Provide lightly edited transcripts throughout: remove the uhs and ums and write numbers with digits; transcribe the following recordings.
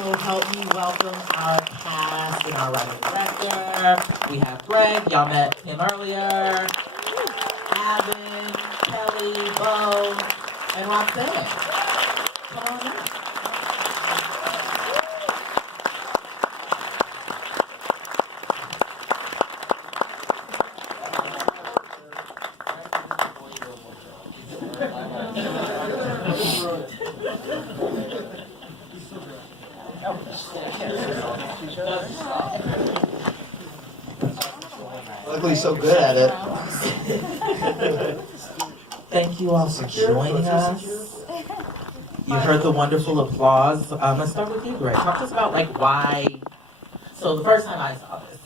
also help me welcome our cast and our writer director. We have Gregg, y'all met him earlier. Avan, Kelli, Beau, and Roxanne. Come on in. Luckily, so good at it. Thank you all for joining us. You heard the wonderful applause. Let's start with you, Gregg. Talk to us about why. So the first time I saw this,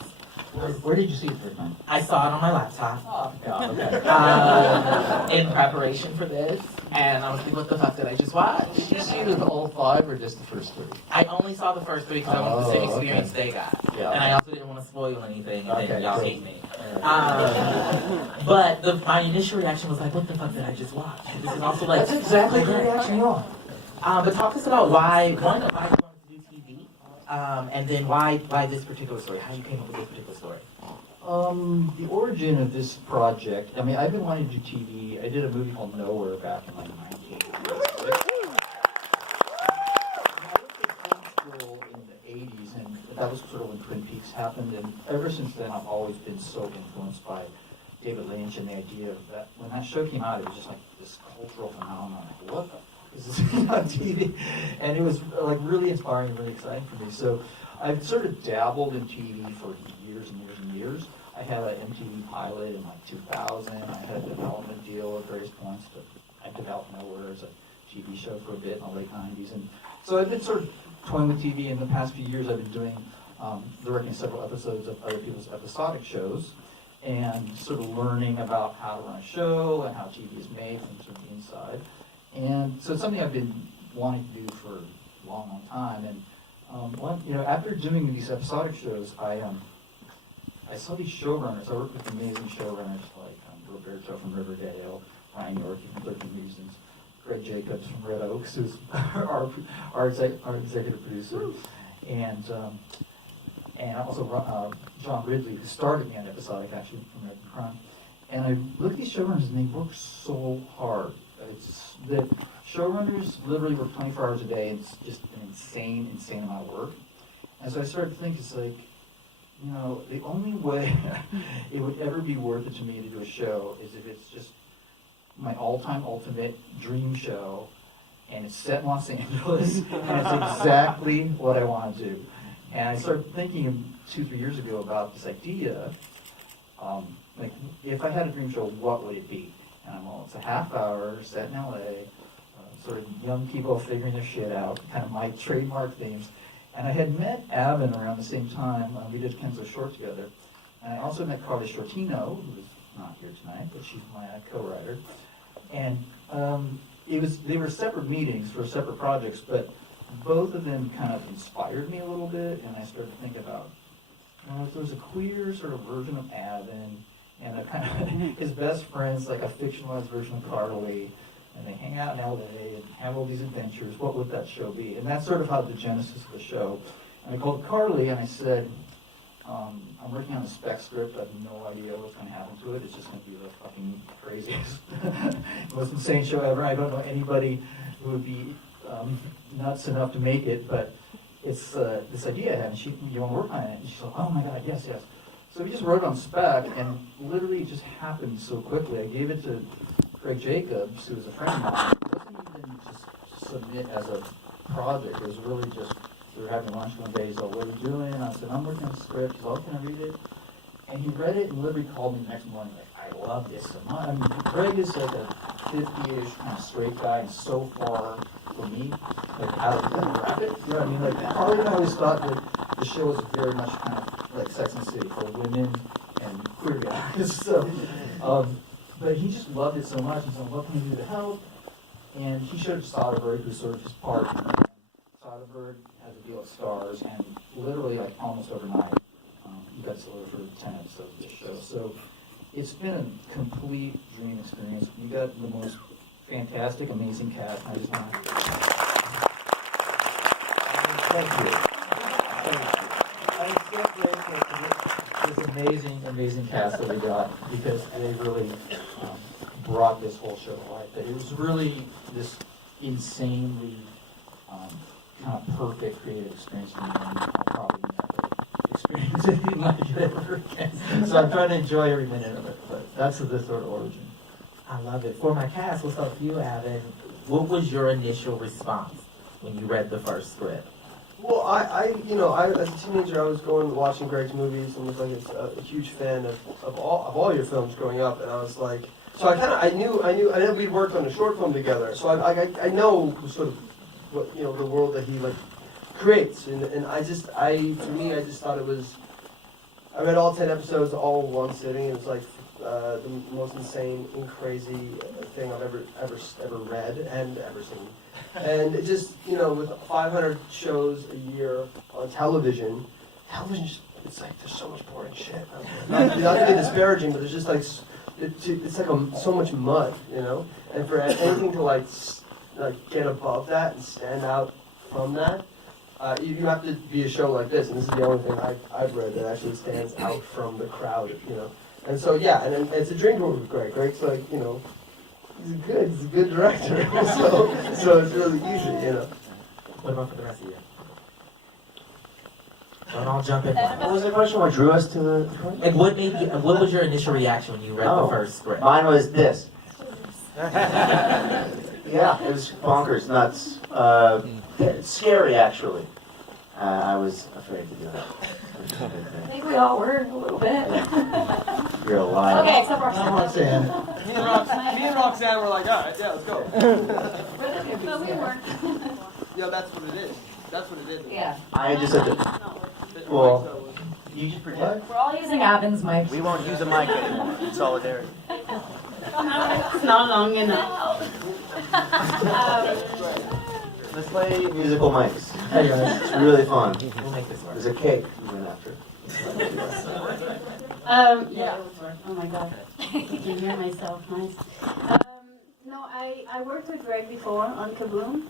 Where did you see it first time? I saw it on my laptop. Oh, God, okay. In preparation for this, and I was like, what the fuck did I just watch? Did you see the whole 5 or just the first 3? I only saw the first 3 because I wanted the same experience okay. they got. Yeah. And I also didn't want to spoil anything, and then Okay, y'all cool. hate me. But my initial reaction was like, what the fuck did I just watch? This is also That's exactly the reaction you want. But talk to us about why you wanted to do TV, and then why this particular story, how you came up with this particular story. The origin of this project, I mean, I've been wanting to do TV. I did a movie called Nowhere back in 1986. I went to film school in the 80s, and that was sort of when Twin Peaks happened. And ever since then, I've always been so influenced by David Lynch and the idea of that. When that show came out, it was just like this cultural phenomenon. Like, what the fuck is this thing on TV? And it was like really inspiring and really exciting for me. So I've sort of dabbled in TV for years and years and years. I had an MTV pilot in 2000. I had a development deal at various points, but I developed Nowhere as a TV show for a bit in the late 90s. And so I've been sort of toying with TV. In the past few years, I've been doing, directing several episodes of other people's episodic shows and sort of learning about how to run a show and how TV is made from sort of the inside. And so it's something I've been wanting to do for a long, long time. And after doing these episodic shows, I saw these showrunners. I worked with amazing showrunners like Roberto from Riverdale, Ryan Yorkie from 13 Reasons, Greg Jacobs from Red Oaks, who's our executive producer, and also John Ridley, who started me on episodic actually from Red Crime. And I look at these showrunners and they work so hard. It's that showrunners literally work 24 hours a day, and it's just an insane amount of work. And so I started to think, it's like, the only way it would ever be worth it to me to do a show is if it's just my all-time ultimate dream show, and it's set in Los Angeles, and it's exactly what I want to do. And I started thinking 2-3 years ago about this idea, if I had a dream show, what would it be? And it's a half hour set in LA, sort of young people figuring their shit out, kind of my trademark themes. And I had met Avan around the same time. We did Kenzo Short together. And I also met Carly Shortino, who is not here tonight, but she's my co-writer. And they were separate meetings for separate projects, but both of them kind of inspired me a little bit. And I started to think about, if there was a queer sort of version of Avan, and a kind of his best friend's like a fictionalized version of Carly, and they hang out in LA and have all these adventures, what would that show be? And that's sort of how the genesis of the show. And I called Carly and I said, I'm working on a spec script. I have no idea what's going to happen to it. It's just going to be the fucking craziest, most insane show ever. I don't know anybody who would be nuts enough to make it, but it's this idea I had, and you want to work on it? And she's like, oh my God, yes. So we just wrote it on spec, and literally it just happened so quickly. I gave it to Greg Jacobs, who was a friend of mine. It wasn't even just submit as a project. It was really just, we were having lunch one day. He's like, what are you doing? I said, I'm working on a script. He's like, can I read it? And he read it and literally called me the next morning like, I love this so much. I mean, Greg is like a 50-ish kind of straight guy, and so far from me, like out of the bracket. You know what I mean? Like, Carly and I always thought that the show was very much kind of like Sex and the City for women and queer guys. So, but he just loved it so much, and so what can he do to help? And he showed it to Soderbergh, who's sort of his partner. Soderbergh has a deal at Starz, and literally like almost overnight, he got selected for the 10 episodes of this show. So it's been a complete dream experience. You got the most fantastic, amazing cast. I just want to Thank you. I'm so grateful for this amazing cast that we got, because they really brought this whole show to life. It was really this insanely kind of perfect creative experience for me, and I'll probably never experience anything like it ever again. So I'm trying to enjoy every minute of it, but that's the sort of origin. I love it. For my cast, what's up for you, Avan? What was your initial response when you read the first script? Well, I as a teenager, I was watching Gregg's movies and was like a huge fan of all your films growing up, and I was like, so I knew we'd worked on a short film together, so I know sort of what the world that he like creates, and for me I just thought it was. I read all 10 episodes all in one sitting. It was like the most insane and crazy thing I've ever read and ever seen. And it just, with 500 shows a year on television, it's like there's so much boring shit. Not to be disparaging, but there's just like it's like so much mud, And for anything to like get above that and stand out from that, you have to be a show like this, and this is the only thing I've read that actually stands out from the crowd, And so and it's a dream to work with Gregg. Gregg's like, he's a good director, so it's really easy, What about for the rest of you? Don't all jump in. What was the question? What drew us to the point? Like, what was your initial reaction when you read the first script? Mine was this. Yeah, it was bonkers, nuts. It's scary, actually. I was afraid to do it. I think we all were a little bit. You're a liar. Okay, except Roxanne. Roxanne. Me and Roxanne were like, all right, yeah, let's go. But we weren't. Yeah, that's what it is. Yeah. I just said that. Well, you just pretend. We're all using Avan's mic. We won't use a mic anymore in solidarity. It's not long enough. Let's play musical mics. Hey guys. It's really fun. We'll make this work. There's a cake we went after. Yeah. Oh my god. I can hear myself. Nice. No, I worked with Gregg before on Kaboom,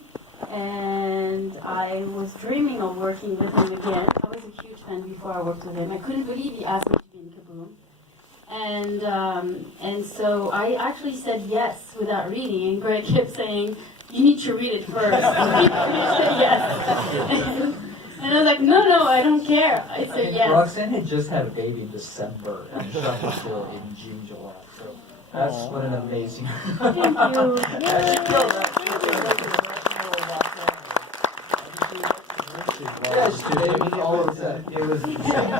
and I was dreaming of working with him again. I was a huge fan before I worked with him. I couldn't believe he asked me to be in Kaboom. And so I actually said yes without reading, and Gregg kept saying, "You need to read it first." I said yes. And I was like, no, I don't care. I said yes. Roxanne had just had a baby in December and shot the show in June, July. So that's what an amazing. Thank you. It was insane.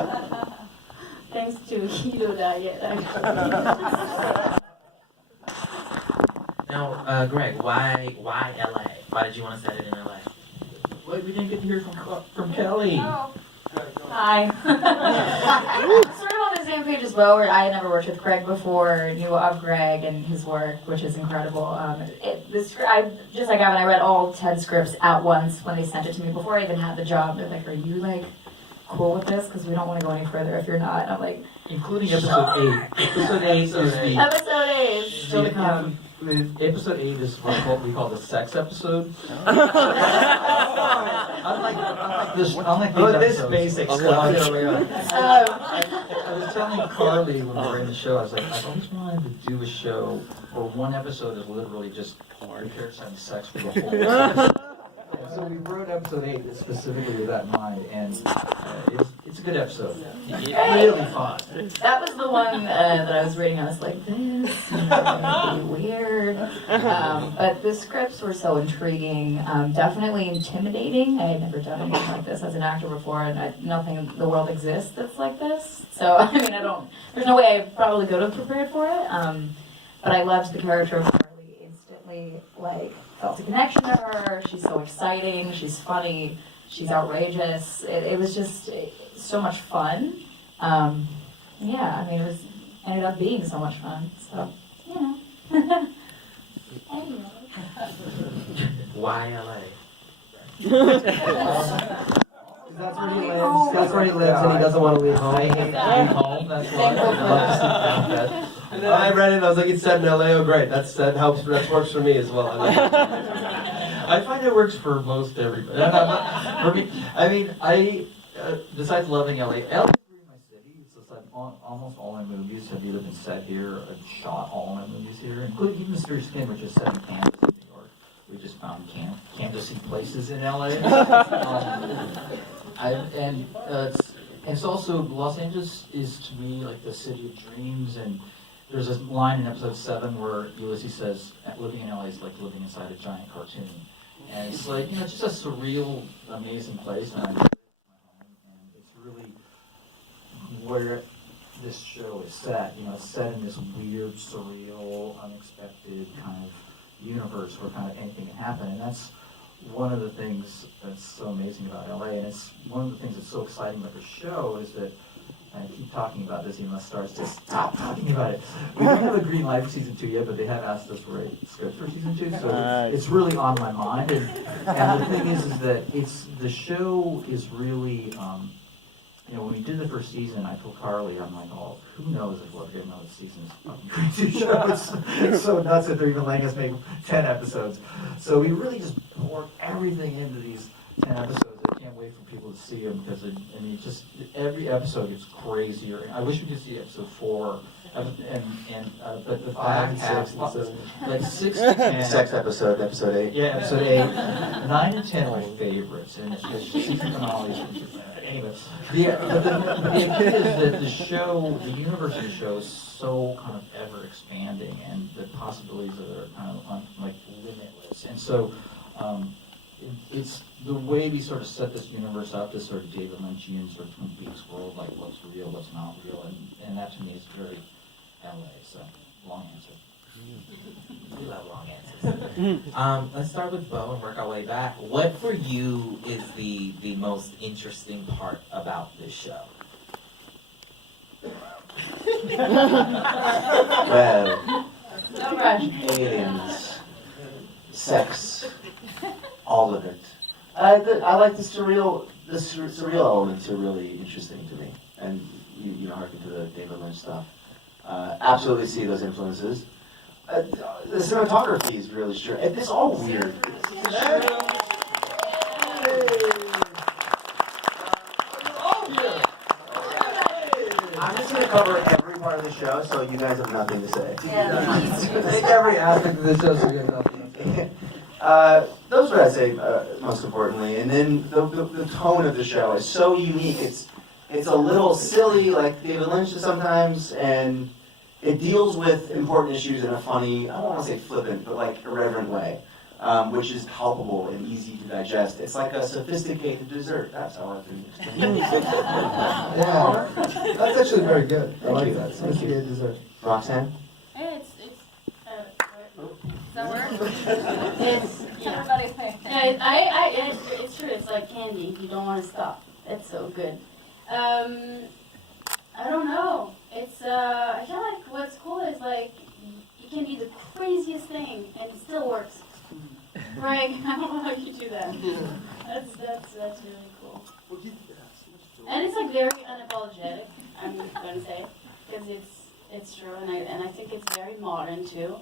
Thanks to keto diet, actually. Now, Gregg, why LA? Why did you want to set it in LA? Wait, we didn't get to hear from Kelli. Hi. Sort of on the same page as Beau, where I had never worked with Gregg before, knew of Gregg and his work, which is like Avan, I read all 10 scripts at once when they sent it to me before I even had the job. They're like, "Are you cool with this? Because we don't want to go any further if you're not." And I'm like, Including episode 8. Episode 8 is the. episode 8 is still to come. Episode 8 is what we call the sex episode. Unlike these episodes. basic I was telling Carly when we were in the show, I was like, I've always wanted to do a show where one episode is literally just the characters having sex for the whole episode. So we wrote episode 8 specifically with that in mind, and it's a good episode. Really fun. That was the one that I was reading. I was like, this is really weird. But the scripts were so intriguing, definitely intimidating. I had never done anything like this as an actor before, and nothing in the world exists that's like this. So, I mean, there's no way I probably could have prepared for it. But I loved the character of Carly instantly, felt a connection to her. She's so exciting. She's funny. She's outrageous. It was just so much fun. Yeah, I mean, it ended up being so much fun. So, yeah. Anyway. Why LA? That's where he lives. That's where he lives, and he doesn't want to leave home. I hate being home, that's why. I love to sleep down bed. And then I read it, and I was like, it's set in LA. Oh, great. That helps. That works for me as well. I find it works for most everybody. For me, I mean, besides loving LA, LA is really my city. So it's like almost all my movies have either been set here or shot all my movies here, including even Mysterious Skin, which is set in Kansas, New York. We just found Kansas-y places in LA. It's also, Los Angeles is to me like the city of dreams, and there's a line in episode 7 where Ulysses says, living in LA is like living inside a giant cartoon. And it's like, it's just a surreal, amazing place, and I love it at my home, and it's really where this show is set. It's set in this weird, surreal, unexpected kind of universe where kind of anything can happen, and that's one of the things that's so amazing about LA, and it's one of the things that's so exciting about the show is that, and I keep talking about this even though Starz just stop talking about it. We don't have a green light for season 2 yet, but they have asked us to write scripts for season 2, so it's really on my mind. And the thing is that the show is really, when we did the first season, I told Carly, I'm like, oh, who knows if we'll ever get another season of this fucking crazy show. It's so nuts that they're even letting us make 10 episodes. So we really just poured everything into these 10 episodes. I can't wait for people to see them because, every episode gets crazier. And I wish we could see episode 4. But the 5 and 6, like 6 to 10. Sex episode, episode 8. Yeah, episode 8. 9 and 10 are my favorites, and the season finale is anyway. But the idea is that the universe of the show is so kind of ever expanding, and the possibilities of it are kind of limitless. And so, it's the way we sort of set this universe up, this sort of David Lynchian sort of Twin Peaks world, like what's real, what's not real, and that to me is very LA. So, long answer. We love long answers. Let's start with Beau and work our way back. What for you is the most interesting part about this show? Well, No rush. aliens, sex, all of it. I like the surreal elements are really interesting to me, and you harken to the David Lynch stuff. Absolutely see those influences. The cinematography is really strange. It's all weird. I'm just gonna cover every part of the show, so you guys have nothing to say. I think every aspect of this show is good enough. Those are what I'd say most importantly, and then the tone of the show is so unique. It's a little silly, like David Lynch sometimes, and it deals with important issues in a funny, I don't want to say flippant, but like irreverent way, which is palpable and easy to digest. It's like a sophisticated dessert. That's how I can explain it. Wow, that's actually very good. I Thank like you. that. Sophisticated dessert. Roxanne? Does that work? It's everybody's thing. Yeah, it's true. It's like candy. You don't want to stop. It's so good. I don't know. It's I feel like what's cool is like you can be the craziest thing and it still works. Gregg, I don't know how you do that. That's really cool. And it's like very unapologetic. I'm gonna say because it's true and I think it's very modern too.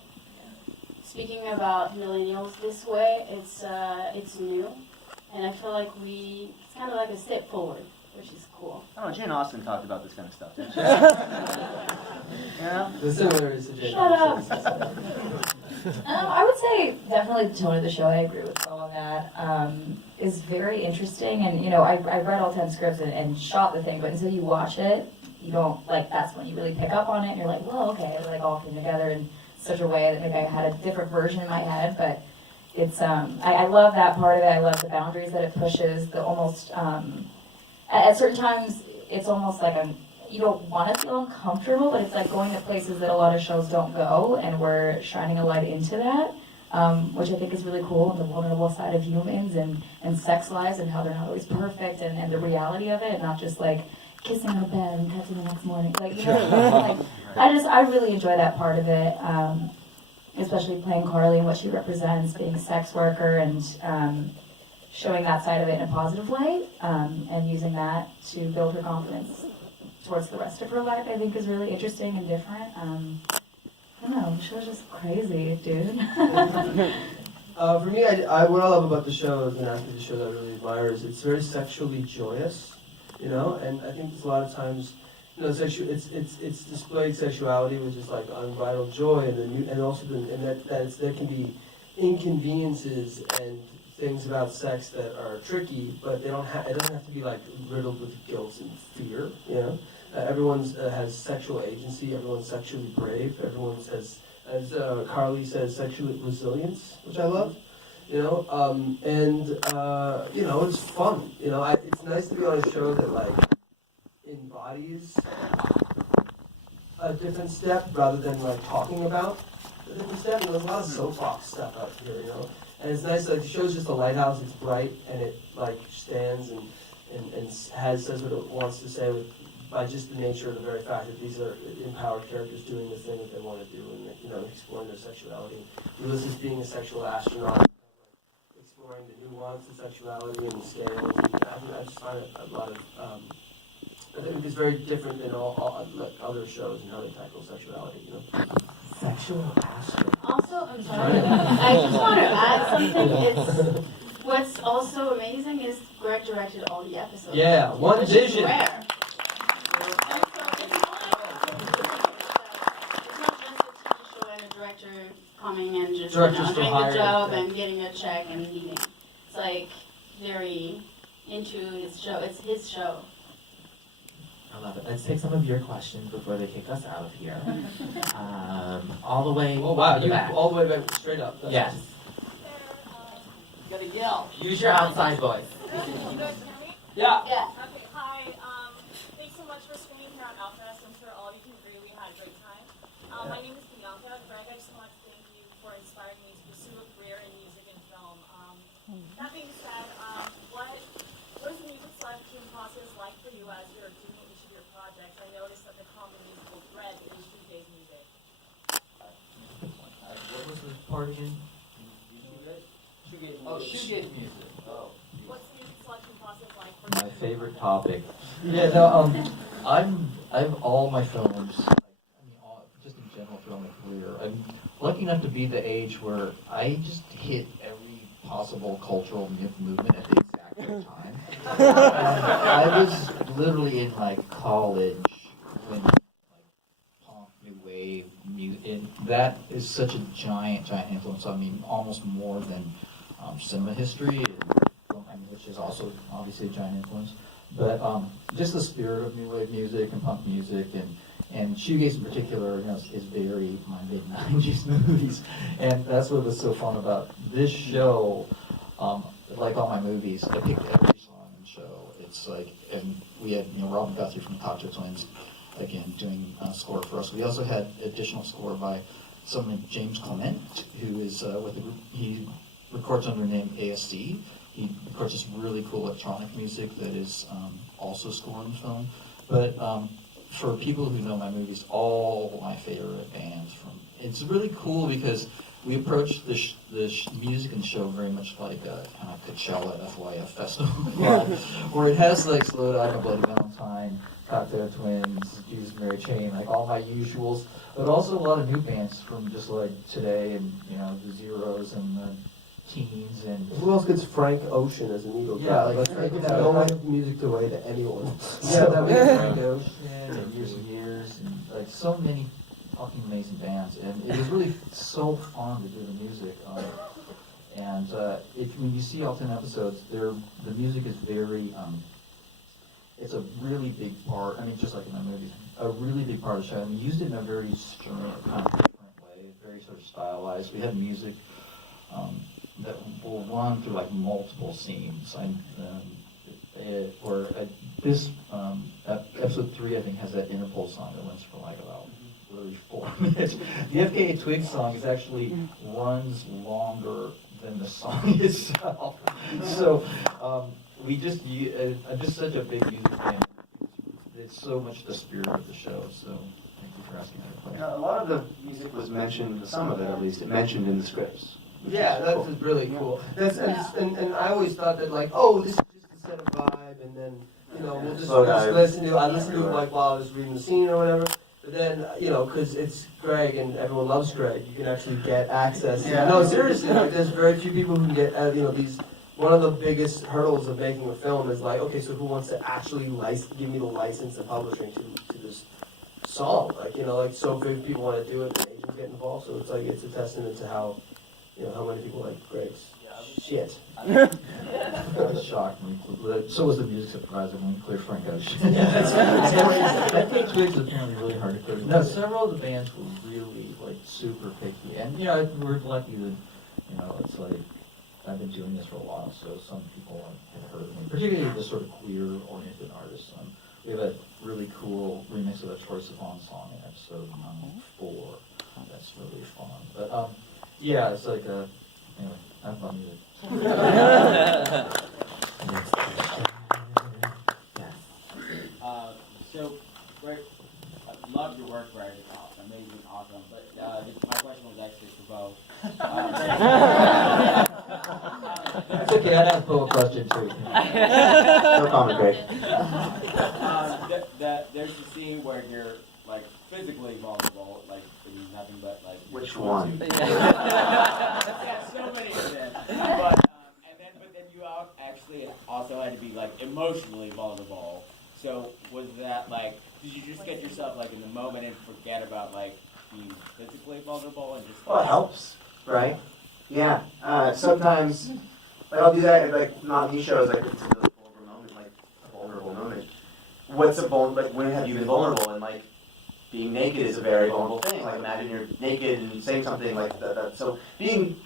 Speaking about millennials this way, it's new, and I feel like it's kind of like a step forward, which is cool. Oh, Jane Austen talked about this kind of stuff, didn't she? Yeah. The similarities to Jane Shut up. Austen. I would say definitely the tone of the show. I agree with Beau on that. Is very interesting, and I read all 10 scripts and shot the thing, but until you watch it, you don't that's when you really pick up on it, and you're like, well, okay, it all came together in such a way that maybe I had a different version in my head, but it's I love that part of it. I love the boundaries that it pushes. The almost at certain times it's almost like you don't want to feel uncomfortable, but it's like going to places that a lot of shows don't go, and we're shining a light into that, which I think is really cool, and the vulnerable side of humans and sex lives and how they're not always perfect, and the reality of it, and not just like kissing on bed and touching the next morning. I really enjoy that part of it, especially playing Carly and what she represents, being a sex worker, and showing that side of it in a positive way, and using that to build her confidence towards the rest of her life, I think is really interesting and different. I don't know, the show's just crazy, dude. For me, what I love about the show, as an actor of the show that I really admire, is it's very sexually joyous, you know. And I think there's a lot of times, you know, it's displayed sexuality, which is like unbridled joy, and also there can be inconveniences and things about sex that are tricky, but it doesn't have to be like riddled with guilt and fear, you know. Everyone has sexual agency. Everyone's sexually brave. Everyone has, as Carly says, sexual resilience, which I love. You know, you know, it's fun. You know, it's nice to be on a show that like embodies a different step rather than like talking about a different step. You know, there's a lot of soapbox stuff out here. You know, and it's nice. Like the show's just a lighthouse. It's bright and it like stands and says what it wants to say by just the nature of the very fact that these are empowered characters doing the thing that they want to do and, you know, exploring their sexuality. Ulysses being a sexual astronaut, exploring the nuance of sexuality and the scales. And I just find it a lot of, I think it's very different than all like other shows and how they tackle sexuality, you know. Sexual astronaut. Also, I'm sorry, I just want to add something. What's also amazing is Gregg directed all the episodes. Yeah, one which vision. Is rare. And so it's not just a TV show and a director coming and just doing the job and getting a check and leaving. It's like very into his show. It's his show. I love it. Let's take some of your questions before they kick us out of here. All the way. Oh wow, to the you back. all the way back straight up. That's Yes. awesome. You gotta yell. Use your outside voice. Yeah. Yeah. Okay, hi. Thanks so much for screening here on Outfest. I'm sure all of you can agree we had a great time. My name is Bianca. Greg, I just want to thank you for inspiring me to pursue a career in music and film. That being said, what is the music selection process like for you as you're doing each of your projects? I noticed that the common musical thread is shoegaze music. What was the part again? Oh, shoegaze music. Oh. What's the music selection process like for My you? favorite topic. Yeah, no, I have all my films, just in general throughout my career. I'm lucky enough to be the age where I just hit every possible cultural movement at the exact right time. I was literally in like college when like punk, new wave, music, and that is such a giant influence on me, almost more than cinema history, which is also obviously a giant influence. But just the spirit of new wave music and punk music and shoegaze in particular, you know, is very my mid '90s movies, and that's what was so fun about this show. Like all my movies, I picked every song in the show. It's like, and we had Robin Guthrie from the Cocteau Twins, again doing score for us. We also had additional score by someone named James Clement, who is with the group. He records under the name ASC. He records this really cool electronic music that is also scored in film. But for people who know my movies, all my favorite bands it's really cool because we approach the music in the show very much like a kind of Coachella FYF festival, where it has like Slow Dive, Bloody Valentine, Cocteau Twins, Jesus and Mary Chain, like all my usuals, but also a lot of new bands from just like today and the Zeros and the Teens and Who else gets Frank Ocean as an Eagle? Yeah, like, don't want music to away to anyone. yeah, that was Frank Ocean and Years and Years and like so many fucking amazing bands, and it was really so fun to do the music. When you see all 10 episodes, the music is very. It's a really big part. I mean, just like in the movies, a really big part of the show. And we used it in a very strange, kind of different way, very sort of stylized. We had music that will run through like multiple scenes. Episode 3, I think, has that Interpol song that runs for like about 4 minutes. The FKA Twigs song actually runs longer than the song itself. So we just I'm just such a big music fan. It's so much the spirit of the show. So thank you for asking that question. A lot of the music was mentioned, some of it at least, mentioned in the scripts. Yeah, that's cool. really cool. And I always thought that like, oh, this is just a set of vibe, and then we'll just listen to it. I listened to it like while I was reading the scene or whatever. But then, because it's Gregg and everyone loves Gregg, you can actually get access. No, seriously, like, there's very few people who can get, these. One of the biggest hurdles of making a film is like, okay, so who wants to actually give me the license and publishing to this song? Like, so few people want to do it, and agents get involved. So it's a testament to how many people like Gregg's shit. I was shocked when so was the music supervisor when we cleared Frank out. That takes twigs is apparently really hard to clear. No, several of the bands were really like super picky, and we're lucky that it's like I've been doing this for a while, so some people have heard of me, particularly the sort of queer-oriented artists. We have a really cool remix of a Troye Sivan song in episode 4. That's really fun. But yeah, it's like anyway, have fun with it. So, Greg, I love your work, Greg. It's amazing, awesome. But my question was actually for Beau. It's okay, I'd ask Beau a question too. No comment, Greg. There's a scene where you're like physically vulnerable, like nothing but like. Which one? Yeah, so many of them. But then you actually also had to be like emotionally vulnerable. So was that like? Did you just get yourself like in the moment and forget about like being physically vulnerable and just? Well, it helps, right? Yeah. Sometimes, like I'll do that at like not me shows. Like it's a really vulnerable moment, like a vulnerable moment. What's a vulnerable? Like when have you been vulnerable? And like being naked is a very vulnerable thing. Like imagine you're naked and saying something like that. So being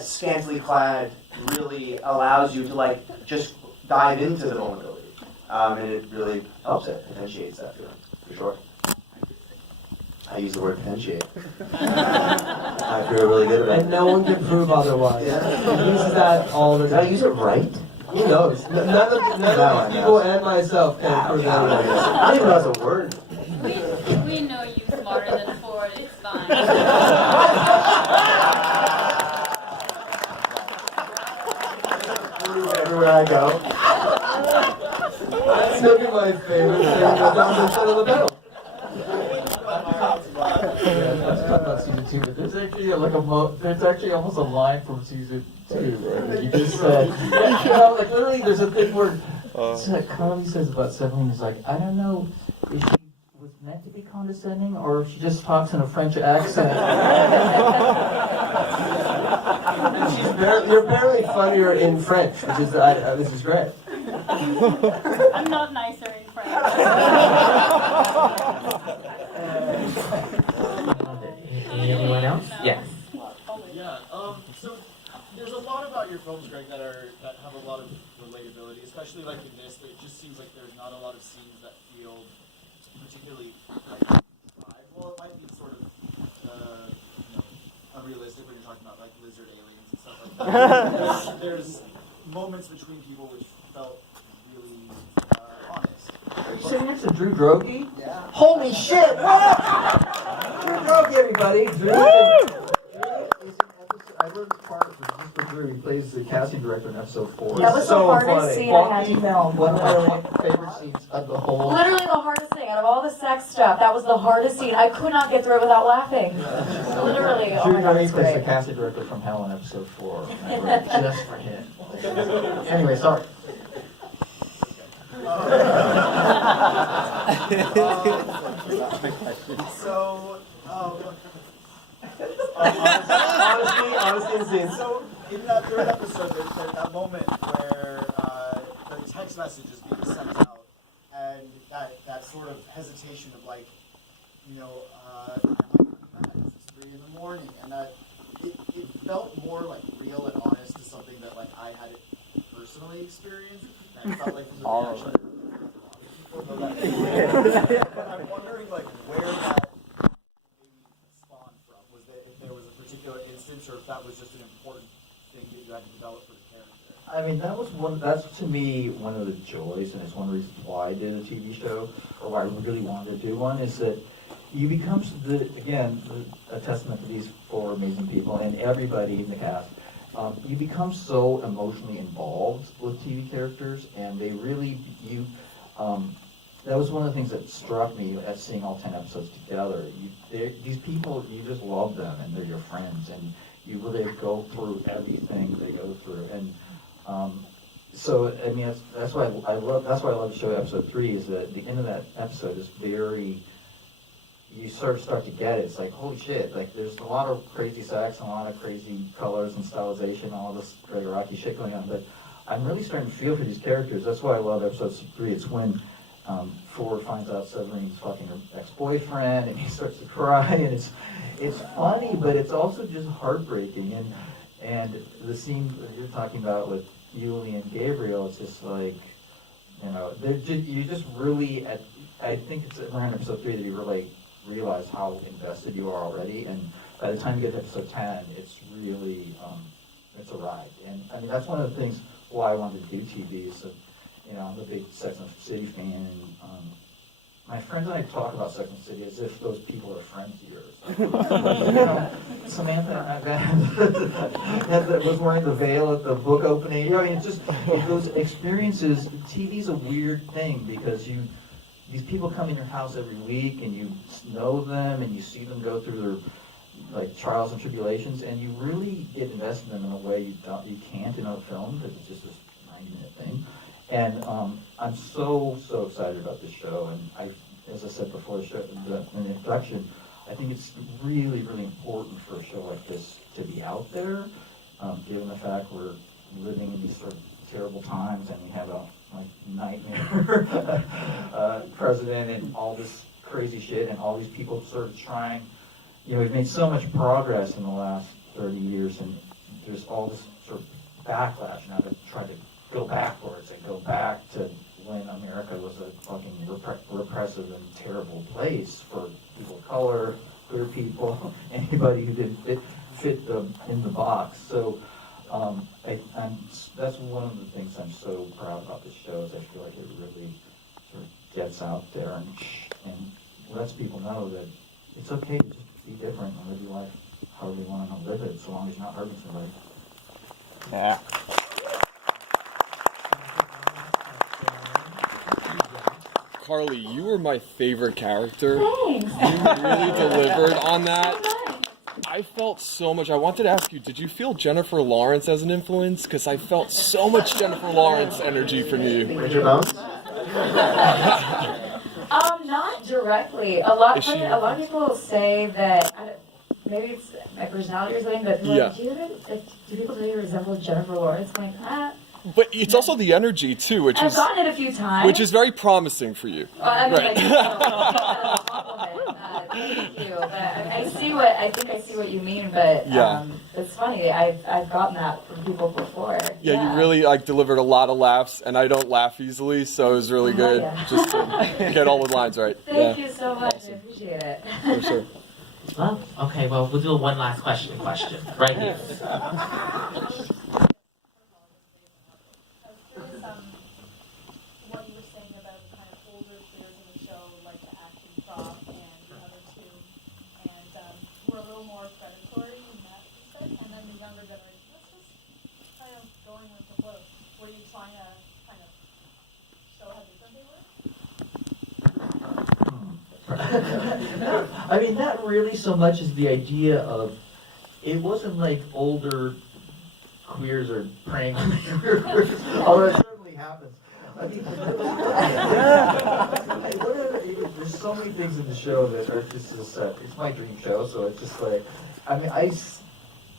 scantily clad really allows you to like just dive into the vulnerability, and it really helps it, potentiates that feeling, for sure. I use the word potentiate. I feel really good about it. And no one can prove otherwise. Yeah. He uses that all the Did I time. use it right? Who knows? None of these people and myself can prove that. I don't even know that's a word. We know you smarter than Ford. It's fine. Everywhere I go. That's maybe my favorite thing about the Son of the Bell. Yeah, that's talking about season 2, but there's actually there's actually almost a line from season 2 that you just said. Like literally, there's a thing where Kelli says about Celine is like, I don't know if she was meant to be condescending or if she just talks in a French accent. You're apparently funnier in French, which is this is great. I'm not nicer in French. Anyone else? Yes. Yeah. So there's a lot about your films, Greg, that have a lot of relatability, especially like in this. It just seems like there's not a lot of scenes that feel particularly like live. Well, it might be sort of unrealistic when you're talking about like lizard aliens and stuff like that. There's moments between people which felt really honest. Are you saying this to Drew Droege? Yeah. Holy shit! What? Drew Droege, everybody! Drew is I wrote this part just for Drew. He plays the casting director in episode 4. That was the hardest scene I had to film. One of my favorite scenes of the whole. Literally the hardest thing. Out of all the sex stuff, that was the hardest scene. I could not get through it without laughing. Literally. Oh Drew my God, Droege it's plays the great. casting director from Hell in episode 4. And I wrote it just for him. Anyway, sorry. Honesty and scenes. So in that third episode, there's that moment where the text message is being sent out, and that sort of hesitation of like, it's 3 in the morning, and that it felt more like real and honest to something that like I had personally experienced, and it felt like from the reaction. But I'm wondering like where that maybe spawned from. Was that if there was a particular instance, or if that was just an important thing that you had to develop for the character? I mean, that's to me one of the joys, and it's one of the reasons why I did a TV show, or why I really wanted to do one, is that you become, a testament to these 4 amazing people, and everybody in the cast, you become so emotionally involved with TV characters, and they really, that was one of the things that struck me at seeing all 10 episodes together. These people, you just love them, and they're your friends, and you really go through everything they go through. And so, I mean, that's why I love the show. Episode 3 is that the end of that episode is very. You sort of start to get it. It's like, holy shit! Like, there's a lot of crazy sex and a lot of crazy colors and stylization, all this Gregg Araki shit going on. But I'm really starting to feel for these characters. That's why I love episode 3. It's when Ford finds out Severine's fucking her ex-boyfriend, and he starts to cry, and it's funny, but it's also just heartbreaking. And the scene that you're talking about with Yuli and Gabriel, it's just like, you know, you just really, I think it's around episode 3 that you really realize how invested you are already, and by the time you get to episode 10, it's really, it's a ride. And I mean, that's one of the things why I wanted to do TV is that, you know, I'm a big Sex and the City fan, and my friends and I talk about Sex and the City as if those people are friends of yours. You know, Samantha that was wearing the veil at the book opening. You know, I mean, it's just those experiences. TV's a weird thing because these people come in your house every week, and you know them, and you see them go through their like trials and tribulations, and you really get invested in them in a way you can't in a film because it's just this 90-minute thing. And I'm so excited about this show, and as I said before in the introduction, I think it's really important for a show like this to be out there, given the fact we're living in these sort of terrible times, and we have a nightmare president and all this crazy shit, and all these people sort of trying. You know, we've made so much progress in the last 30 years, and there's all this sort of backlash now to try to go backwards and go back to when America was a fucking repressive and terrible place for people of color, queer people, anybody who didn't fit in the box. So that's one of the things I'm so proud about this show is I feel like it really sort of gets out there and lets people know that it's okay to just be different and live your life however you want to live it, so long as you're not hurting somebody. Yeah. Carly, you were my favorite character. Thanks. You really delivered on that. I felt so much. I wanted to ask you, did you feel Jennifer Lawrence as an influence? Because I felt so much Jennifer Lawrence energy from you. Richard Bones? Not directly. A lot of people say that, maybe it's my personality or something, but Yeah. do people say you resemble Jennifer Lawrence? I'm like, But it's also the energy too, I've gotten it a few times. which is very promising for you. I mean, Right. Thank you. But I think I see what you mean. But Yeah. it's funny. I've gotten that from people before. Yeah, you really delivered a lot of laughs, and I don't laugh easily, so it was really good just to get all the lines right. Thank you so much. I appreciate it. For sure. Well, okay, well, we'll do one last question, right here. What you were saying about kind of older players in the show, like the acting prop and the other two, and were a little more predatory in that respect, and then the younger generation was just kind of going with the flow. Were you trying to kind of show how different they were? I mean, not really so much as the idea of, it wasn't like older queers are praying on queers, although it certainly happens. I mean, there's so many things in the show that are just it's my dream show, so it's just like, I mean, I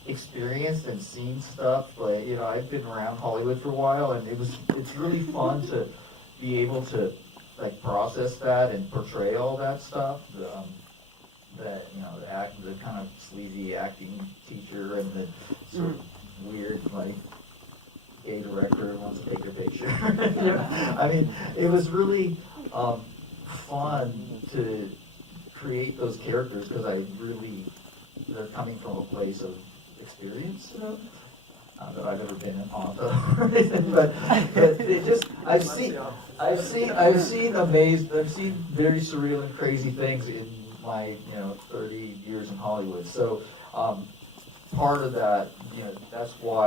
experienced and seen stuff, like, you know, I've been around Hollywood for a while, and it's really fun to be able to like process that and portray all that stuff. That, you know, the kind of sleazy acting teacher and the sort of weird like gay director who wants to take your picture. You know? I mean, it was really fun to create those characters because they're coming from a place of experience, you know. Not that I've ever been in Honda or anything, but it just I've seen very surreal and crazy things in my 30 years in Hollywood. So part of that, that's why